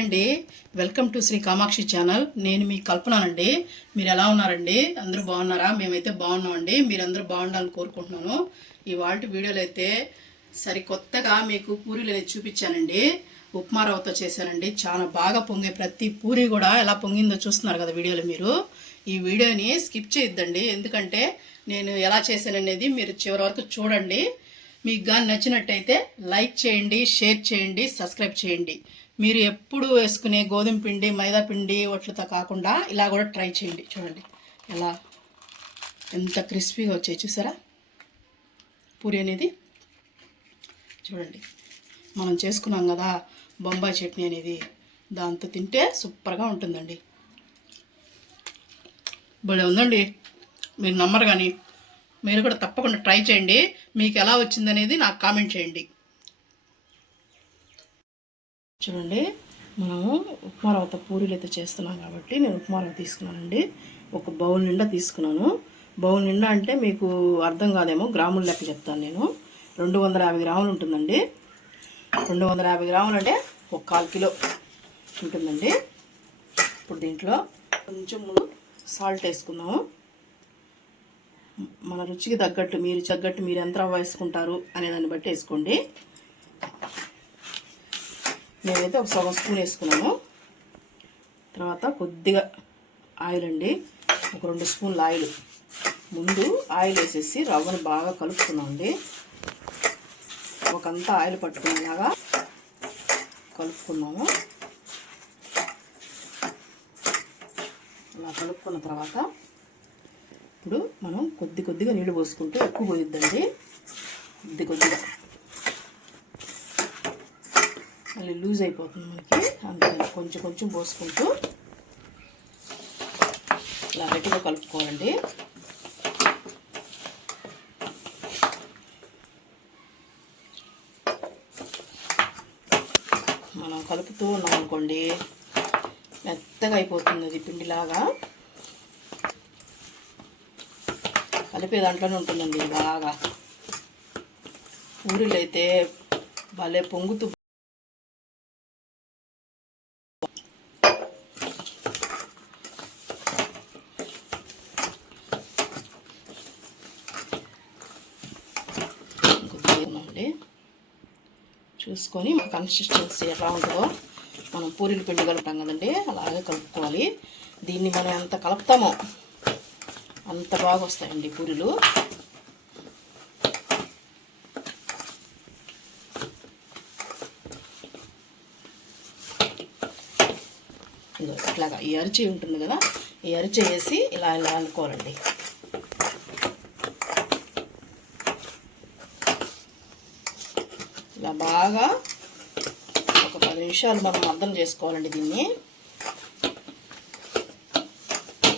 అండి. Welcome to Shri Kamakshi channel నేను మీ కల్పనానండి. మీరు ఎలా ఉన్నారండి? అందరూ బాగున్నారా? మేమైతే బాగున్నామండి. మీరందరూ బాగుండాలని కోరుకుంటున్నాను. ఇవాళ వీడియోలో అయితే సరికొత్తగా మీకు పూరీలు అనేది చూపించానండి. ఉప్మా రవ్వతో చేశానండి. చాలా బాగా పొంగే ప్రతి పూరి కూడా ఎలా పొంగిందో చూస్తున్నారు కదా వీడియోలో మీరు. ఈ వీడియోని స్కిప్ చేయొద్దండి. ఎందుకంటే నేను ఎలా చేశాననేది మీరు చివరి వరకు చూడండి. మీకు కానీ నచ్చినట్టయితే లైక్ చేయండి షేర్ చేయండి సబ్స్క్రైబ్ చేయండి. మీరు ఎప్పుడు వేసుకునే గోధుమ పిండి మైదా పిండి వట్లతో కాకుండా ఇలా కూడా ట్రై చేయండి. చూడండి. ఎలా ఎంత క్రిస్పీగా వచ్చాయి చూసారా? పూరి అనేది. చూడండి. మనం చేసుకున్నాం కదా బొంబాయి చట్నీ అనేది. దాంతో తింటే సూపర్గా ఉంటుందండి. భలే ఉందండి. మీరు నమ్మరు కానీ మీరు కూడా తప్పకుండా ట్రై చేయండి. మీకు ఎలా వచ్చిందనేది నాకు కామెంట్ చేయండి. చూడండి మనము ఉప్మా రవ్వతో పూరీలు అయితే చేస్తున్నాం కాబట్టి నేను ఉప్మా రవ్వ తీసుకున్నానండి. ఒక బౌల్ నిండా తీసుకున్నాను. బౌల్ నిండా అంటే మీకు అర్థం కాదేమో గ్రాముల లెక్క చెప్తాను నేను. రెండు వందల యాభై గ్రాములు ఉంటుందండి. రెండు వందల యాభై గ్రాములు అంటే ఒక కాల్ కిలో ఉంటుందండి. ఇప్పుడు దీంట్లో కొంచెం సాల్ట్ వేసుకుందాము. మన రుచికి తగ్గట్టు మీరు తగ్గట్టు మీరు ఎంత రవ్వ వేసుకుంటారు అనే దాన్ని బట్టి వేసుకోండి. నేనైతే ఒక సగం స్పూన్ వేసుకున్నాను. తర్వాత కొద్దిగా ఆయిల్ అండి. ఒక రెండు స్పూన్ల ఆయిల్. ముందు ఆయిల్ వేసేసి రవ్వను బాగా కలుపుకున్నామండి ఒకంతా ఆయిల్ పట్టుకునేలాగా కలుపుకున్నాము. అలా కలుపుకున్న తర్వాత ఇప్పుడు మనం కొద్ది కొద్దిగా నీళ్ళు పోసుకుంటూ ఎక్కువ పోయిద్దండి. కొద్ది కొద్దిగా. మళ్ళీ లూజ్ అయిపోతుంది మనకి. అందుకని కొంచెం కొంచెం పోసుకుంటూ ఇలా గట్టిగా కలుపుకోవాలండి. మనం కలుపుతూ ఉన్నాం అనుకోండి మెత్తగా అయిపోతుంది అది పిండిలాగా. కలిపే దాంట్లోనే ఉంటుందండి బాగా. పూరీలు అయితే భలే పొంగుతూ చూసుకొని మన కన్సిస్టెన్సీ ఎలా ఉంటుందో మనం పూరీలు పిండి కలుపుతాం కదండి అలాగే కలుపుకోవాలి. దీన్ని మనం ఎంత కలుపుతామో అంత బాగా వస్తాయండి పూరీలు ఇట్లాగా ఈ అరిచి ఉంటుంది కదా ఈ అరిచి వేసి ఇలా ఇలా అనుకోవాలండి ఇలా బాగా ఒక పది నిమిషాలు మనం అర్థం చేసుకోవాలండి దీన్ని.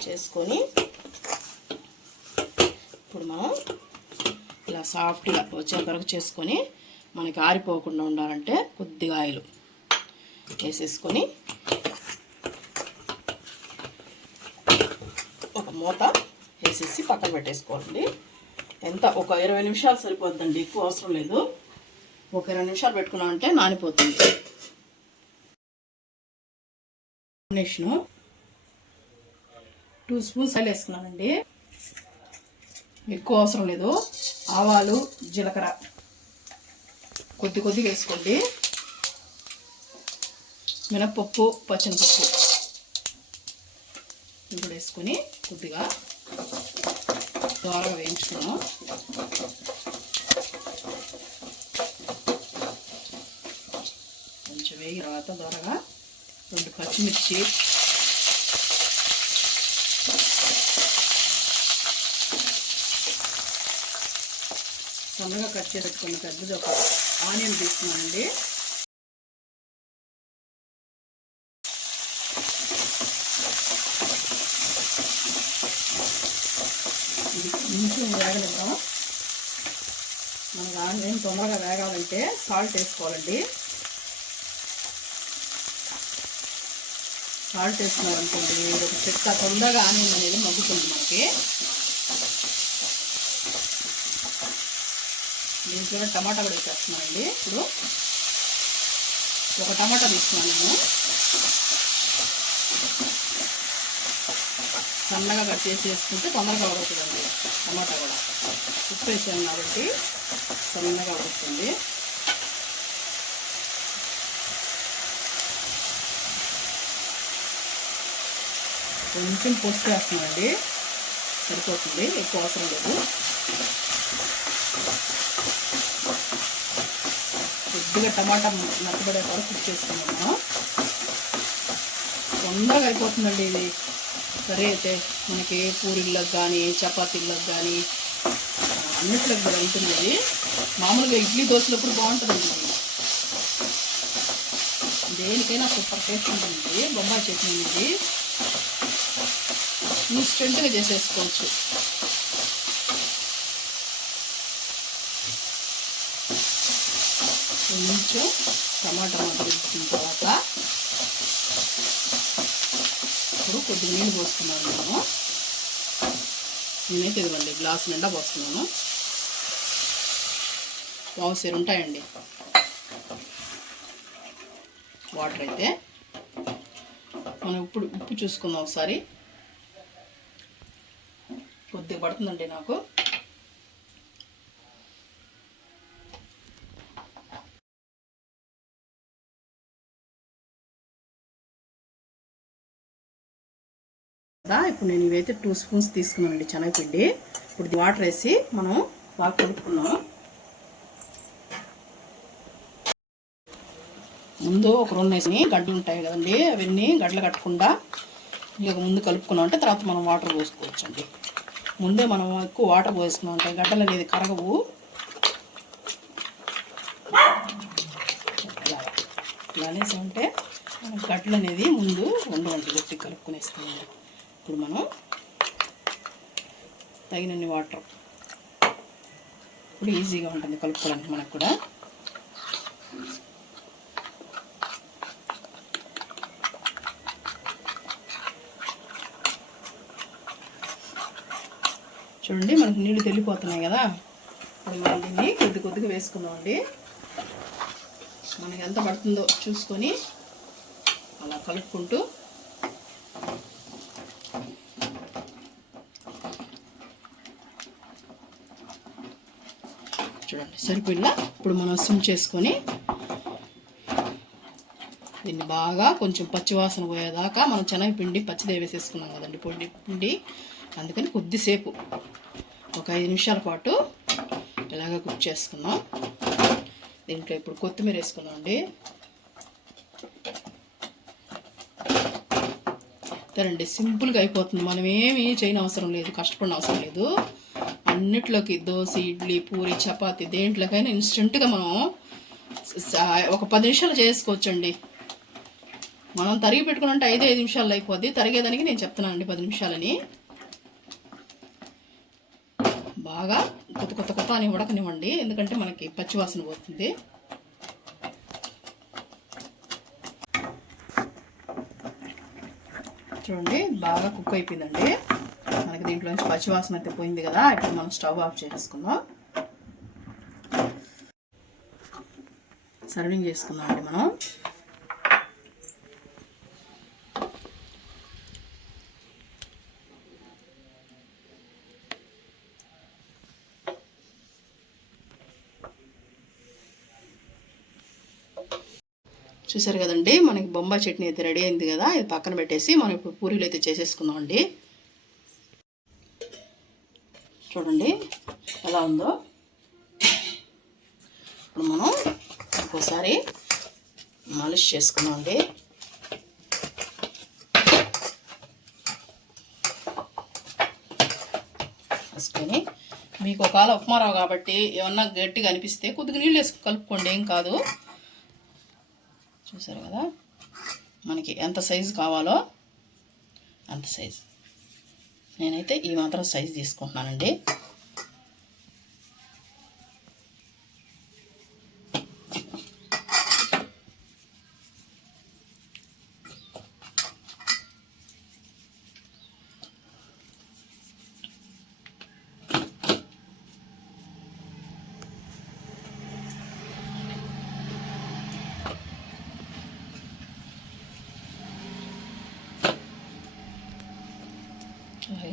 చేసుకొని ఇప్పుడు మనం ఇలా సాఫ్ట్గా వచ్చేంత వరకు చేసుకొని మనకి ఆరిపోకుండా ఉండాలంటే కొద్దిగా ఆయిల్ వేసేసుకొని ఒక మూత వేసేసి పక్కన పెట్టేసుకోవాలండి ఎంత? ఒక ఇరవై నిమిషాలు సరిపోద్దండి. ఎక్కువ అవసరం లేదు. ఒక ఇరవై నిమిషాలు పెట్టుకున్నామంటే నానిపోతుంది. కాంబినేషను టూ స్పూన్స్ ఆయిల్ వేసుకున్నానండి. ఎక్కువ అవసరం లేదు. ఆవాలు జీలకర్ర కొద్ది కొద్దిగా వేసుకోండి. మినప్పప్పు పచ్చనిపప్పు ఇప్పుడు వేసుకొని కొద్దిగా దోరగా వేయించుకున్నాం కొంచెం వేగిన తర్వాత దోరగా రెండు పచ్చిమిర్చి సన్నగా కట్ చేసి పెట్టుకున్న పెద్దది ఒక ఆనియన్ తీసుకున్నానండి. ఇది కొంచెం వేగలిద్దాం మనకు ఆనియన్ తొందరగా వేగాలంటే సాల్ట్ వేసుకోవాలండి. సాల్ట్ వేసుకున్నారనుకోండి ఒక చెక్క తొందరగా ఆనియన్ అనేది మగ్గుతుంది మనకి. దీంట్లో టమాటా కూడా వేసేస్తున్నానండి. ఇప్పుడు ఒక టమాటా తీసుకున్నాను నేను. సన్నగా కట్ చేసి వేసుకుంటే తొందరగా ఉడుకుతుందండి టమాటా కూడా. ఉప్పు వేసాను కాబట్టి సన్నగా ఉడుకుతుంది. కొంచెం పసుపు వేస్తున్నామండి సరిపోతుంది. ఎక్కువ అవసరం లేదు. కొద్దిగా టమాటా మెత్తబడే వరకు కుక్ చేసుకున్నాము తొందరగా అయిపోతుందండి ఇది. సరే అయితే మనకి పూరీలకు కానీ చపాతీళ్ళకి కానీ అన్నిట్లకు కూడా ఉంటుంది ఇది మామూలుగా ఇడ్లీ దోశలప్పుడు బాగుంటుందండి దేనికైనా సూపర్ టేస్ట్ ఉంటుంది బొంబాయి చట్నీ ఇది ఇన్స్టెంట్గా చేసేసుకోవచ్చు. కొంచెం టమాటా మగ్గించిన తర్వాత ఇప్పుడు కొద్దిగా నీళ్ళు పోసుకున్నాను నేను. నేనైతే ఇదిగోండి గ్లాస్ నిండా పోస్తున్నాను పావుసేరు ఉంటాయండి. వాటర్ అయితే. మనం ఇప్పుడు ఉప్పు చూసుకుందాం ఒకసారి. కొద్దిగా పడుతుందండి నాకు. ఇప్పుడు నేను ఇవైతే టూ స్పూన్స్ తీసుకున్నానండి శనగపిండి. ఇప్పుడు ఇది వాటర్ వేసి మనం బాగా కలుపుకున్నాం ముందు ఒక రెండు వేసి గడ్డలు ఉంటాయి కదండి అవన్నీ గడ్డలు కట్టకుండా ఇక ముందు కలుపుకున్నాం అంటే తర్వాత మనం వాటర్ పోసుకోవచ్చు అండి ముందే మనం ఎక్కువ వాటర్ పోసుకున్నాం అంటే గడ్డలు అనేది కరగవు. ఇలా అనేసి ఉంటే గడ్డలు అనేది ముందు ఉండవండి గట్టి కలుపుకునేస్తామండి. ఇప్పుడు మనం తగినన్ని వాటర్ ఇప్పుడు ఈజీగా ఉంటుంది కలుపుకోవడానికి మనకు కూడా. చూడండి మనకు నీళ్ళు తెలిపోతున్నాయి కదా. ఇప్పుడు మనం దీన్ని కొద్ది కొద్దిగా వేసుకుందామండి మనకి ఎంత పడుతుందో చూసుకొని అలా కలుపుకుంటూ చూడండి. సరిపోయిందా? ఇప్పుడు మనం సిమ్ చేసుకొని దీన్ని బాగా కొంచెం పచ్చివాసన పోయేదాకా మనం శనగపిండి పచ్చిదే వేసేసుకున్నాం కదండి పొడి పిండి. అందుకని కొద్దిసేపు ఒక ఐదు నిమిషాల పాటు ఇలాగ కుక్ చేసుకున్నాం. దీంట్లో ఇప్పుడు కొత్తిమీర వేసుకున్నాం అండి. అంతేనండి సింపుల్గా అయిపోతుంది. మనం ఏమీ చేయని అవసరం లేదు కష్టపడిన అవసరం లేదు. అన్నిట్లోకి దోశ ఇడ్లీ పూరి చపాతి దేంట్లోకైనా ఇన్స్టెంట్గా మనం ఒక పది నిమిషాలు చేసుకోవచ్చండి. మనం తరిగి పెట్టుకున్నంటే ఐదు ఐదు నిమిషాలు అయిపోద్ది. తరిగేదానికి నేను చెప్తున్నానండి పది నిమిషాలని. బాగా కొత్త కొత్త కొత్త అని ఉడకనివ్వండి. ఎందుకంటే మనకి పచ్చివాసన పోతుంది. చూడండి బాగా కుక్ అయిపోయిందండి. మనకి దీంట్లోంచి పచ్చివాసన అయితే పోయింది కదా ఇప్పుడు మనం స్టవ్ ఆఫ్ చేసేసుకుందాం సర్వింగ్ చేసుకుందాం అండి మనం. చూసారు కదండి మనకి బొంబాయి చట్నీ అయితే రెడీ అయింది కదా ఇది పక్కన పెట్టేసి మనం ఇప్పుడు పూరీలు అయితే చేసేసుకుందాం అండి. చూడండి ఎలా ఉందో. ఇప్పుడు మనం ఒకసారి మాలిష్ చేసుకున్నామండి వేసుకొని మీకు ఒకవేళ ఉప్మారావు కాబట్టి ఏమన్నా గట్టిగా అనిపిస్తే కొద్దిగా నీళ్ళు వేసుకు కలుపుకోండి ఏం కాదు. చూసారు కదా? మనకి ఎంత సైజు కావాలో అంత సైజు. నేనైతే ఈ మాత్రం సైజు తీసుకుంటున్నానండి.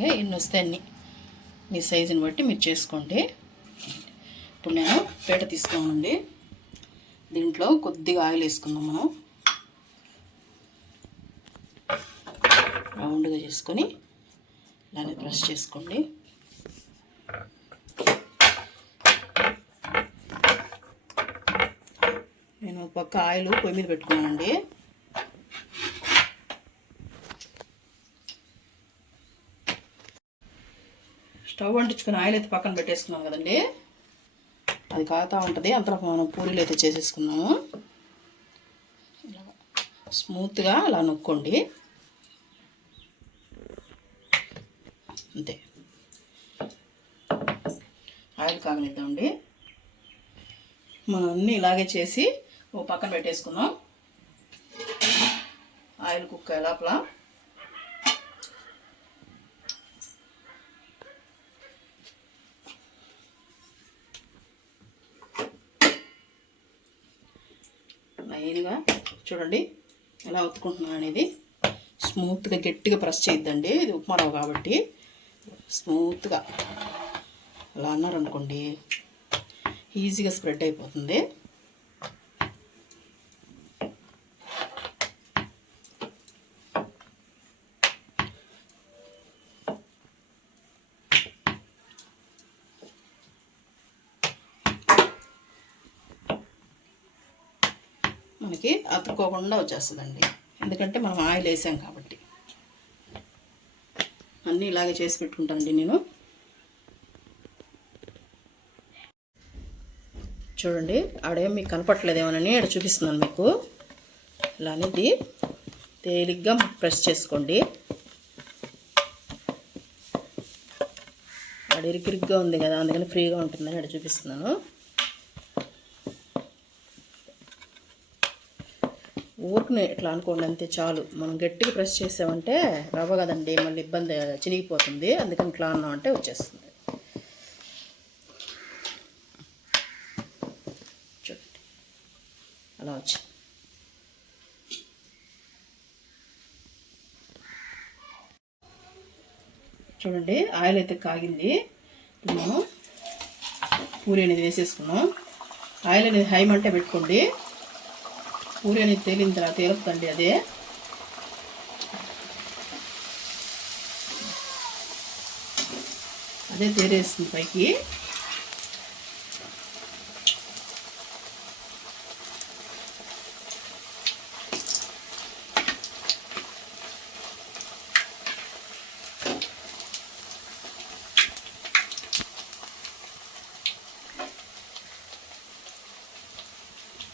ఇలాగే ఇన్ని వస్తే అన్నీ. మీ సైజుని బట్టి మీరు చేసుకోండి. ఇప్పుడు నేను పేట తీసుకోనండి. దీంట్లో కొద్దిగా ఆయిల్ వేసుకుందాం మనం. రౌండ్గా చేసుకొని ఇలానే బ్రష్ చేసుకోండి. నేను పక్క ఆయిల్ పొయ్యి మీద పెట్టుకున్నానండి. స్టవ్ అంటించుకుని ఆయిల్ అయితే పక్కన పెట్టేసుకున్నాం కదండి. అది కాగుతూ ఉంటుంది. అంతలో మనం పూరీలు అయితే చేసేసుకున్నాము. స్మూత్గా అలా నొక్కండి. అంతే. ఆయిల్ కాగనిద్దామండి. మనం అన్నీ ఇలాగే చేసి ఓ పక్కన పెట్టేసుకుందాం. ఆయిల్ కుక్క లోపల చూడండి ఎలా ఒత్తుకుంటున్నాను అనేది. స్మూత్గా గట్టిగా ప్రెస్ చేయొద్దండి. ఇది ఉప్మారవ్వ కాబట్టి. స్మూత్గా. అలా అన్నారనుకోండి ఈజీగా స్ప్రెడ్ అయిపోతుంది. మనకి అతుక్కోకుండా వచ్చేస్తుందండి. ఎందుకంటే మనం ఆయిల్ వేసాం కాబట్టి. అన్నీ ఇలాగే చేసి పెట్టుకుంటానండి నేను. చూడండి ఆడేం మీకు కనపట్లేదేమోనని ఇక్కడ చూపిస్తున్నాను మీకు. ఇలా అనేది తేలిగ్గా ప్రెస్ చేసుకోండి. ఆడ ఇరికిరిగ్గా ఉంది కదా అందుకని ఫ్రీగా ఉంటుందని ఇక్కడ చూపిస్తున్నాను. ఊరికి ఇట్లా అనుకోండి అంతే చాలు. మనం గట్టిగా ప్రెస్ చేసామంటే రవ్వ కదండి మళ్ళీ ఇబ్బంది చినిగిపోతుంది. అందుకని ఇట్లా అన్నామంటే వచ్చేస్తుంది. చూడండి. అలా వచ్చింది. చూడండి ఆయిల్ అయితే కాగింది. మేము మనం పూరి అనేది వేసేసుకున్నాం. ఆయిల్ అనేది హై మంటే పెట్టుకోండి. పూరి అనేది తేలిన తర్వాత తేలుతుందండి అదే. అదే తేరేస్తుంది పైకి.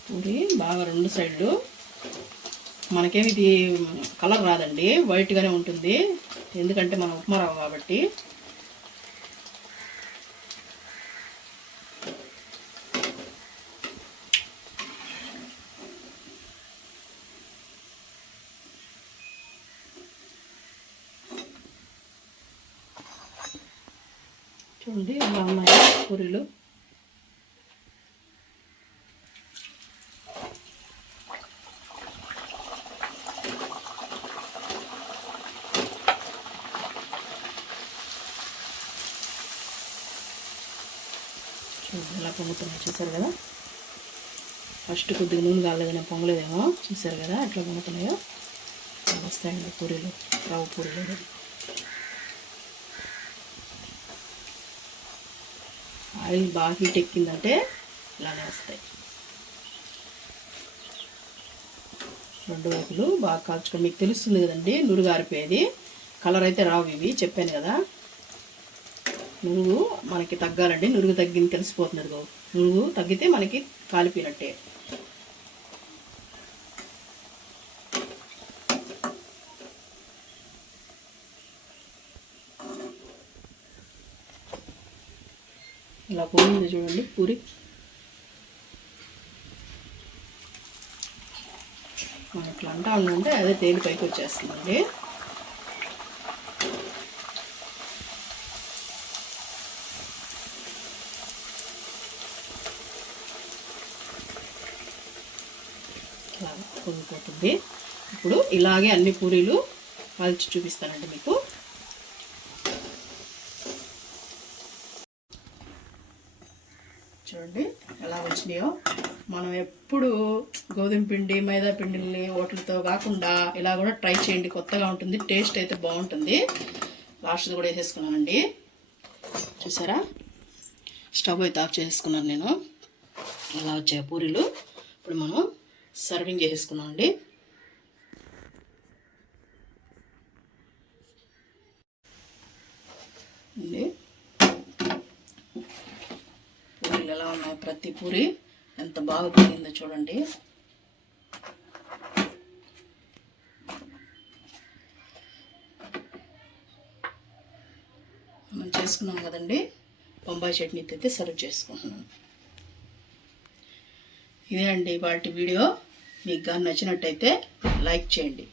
పూరి బాగా రెండు సైడ్లు. మనకేమి ఇది కలర్ రాదండి వైట్గానే ఉంటుంది. ఎందుకంటే మనం ఉప్మా రవ్వ కాబట్టి. చూడండి ఇలా ఉన్నాయి పూరీలు చూడండి ఇలా పొంగుతున్నాయి చూసారు కదా? ఫస్ట్ కొద్దిగా నూనె కాలేదనే పొంగలేదేమో చూసారు కదా? ఎట్లా పొంగుతున్నాయో? వస్తాయండి పూరీలు రవ్వ పూరీలు ఆయిల్ బాగా హీట్ ఎక్కిందంటే ఇలానే వస్తాయి. రెండు వైపులు బాగా కాల్చుకొని మీకు తెలుస్తుంది కదండి నురుగారిపోయేది కలర్ అయితే రావు ఇవి చెప్పాను కదా. నురుగు మనకి తగ్గాలండి నురుగు తగ్గింది తెలిసిపోతుంది అదిగో నురుగు తగ్గితే మనకి కాలిపోయినట్టే. ఇలా పోయింది చూడండి పూరి. మనం ఇట్లా అంటా ఉండంటే అదే తేలి పైకి వచ్చేస్తుందండి. పొంగిపోతుంది ఇప్పుడు ఇలాగే అన్ని పూరీలు కాల్చి చూపిస్తానండి మీకు. చూడండి ఎలా వచ్చినాయో. మనం ఎప్పుడు గోధుమ పిండి మైదా పిండిని ఓట్లతో కాకుండా ఇలా కూడా ట్రై చేయండి. కొత్తగా ఉంటుంది టేస్ట్ అయితే బాగుంటుంది. లాస్ట్ది కూడా వేసేసుకున్నానండి. చూసారా? స్టవ్ అయితే ఆఫ్ చేసుకున్నాను నేను. ఇలా వచ్చే పూరీలు. ఇప్పుడు మనం సర్వింగ్ చేసేసుకున్నాం అండి. అండి. పూరీలు ఎలా ఉన్నాయి? ప్రతి పూరి ఎంత బాగా పొంగిందో చూడండి. మనం చేసుకున్నాం కదండి. బొంబాయి చట్నీతో అయితే సర్వ్ చేసుకుంటున్నాను ఇదే అండి వాటి వీడియో. మీకు కానీ నచ్చినట్టయితే లైక్ చేయండి.